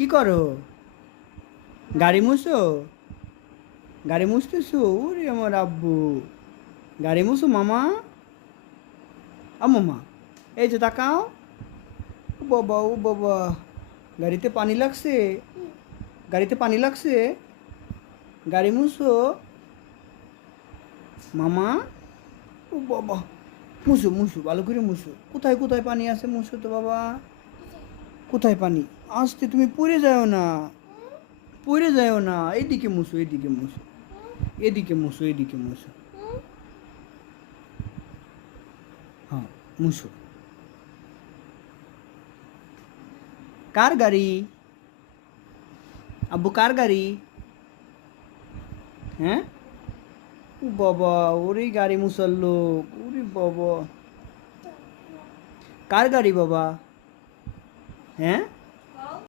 কি করো? গাড়ি মুছো? গাড়ি মুছতেছো? ওরে আমার আব্বু, গাড়ি মুছো মামা? মামা, এই যে তাকাও। ও বাবা, ও বাবা, গাড়িতে পানি লাগছে? গাড়িতে পানি লাগছে? গাড়ি মুছো মামা? ও বাবা, মুছো মুছো, ভালো করে মুছো। কোথায় কোথায় পানি আছে? মুছো তো বাবা। কোথায় পানি? আসতে, তুমি পড়ে যাও না, পড়ে যাও না। এইদিকে মুছো, এইদিকে মুছো, এদিকে মুছো, এদিকে মুছো। হ্যাঁ, মুছো। কার গাড়ি? আব্বু কার গাড়ি? হ্যাঁ? ও বাবা, ওরে গাড়ি মুছার লোক, ওরে বাবা। কার গাড়ি বাবা? হ্যাঁ?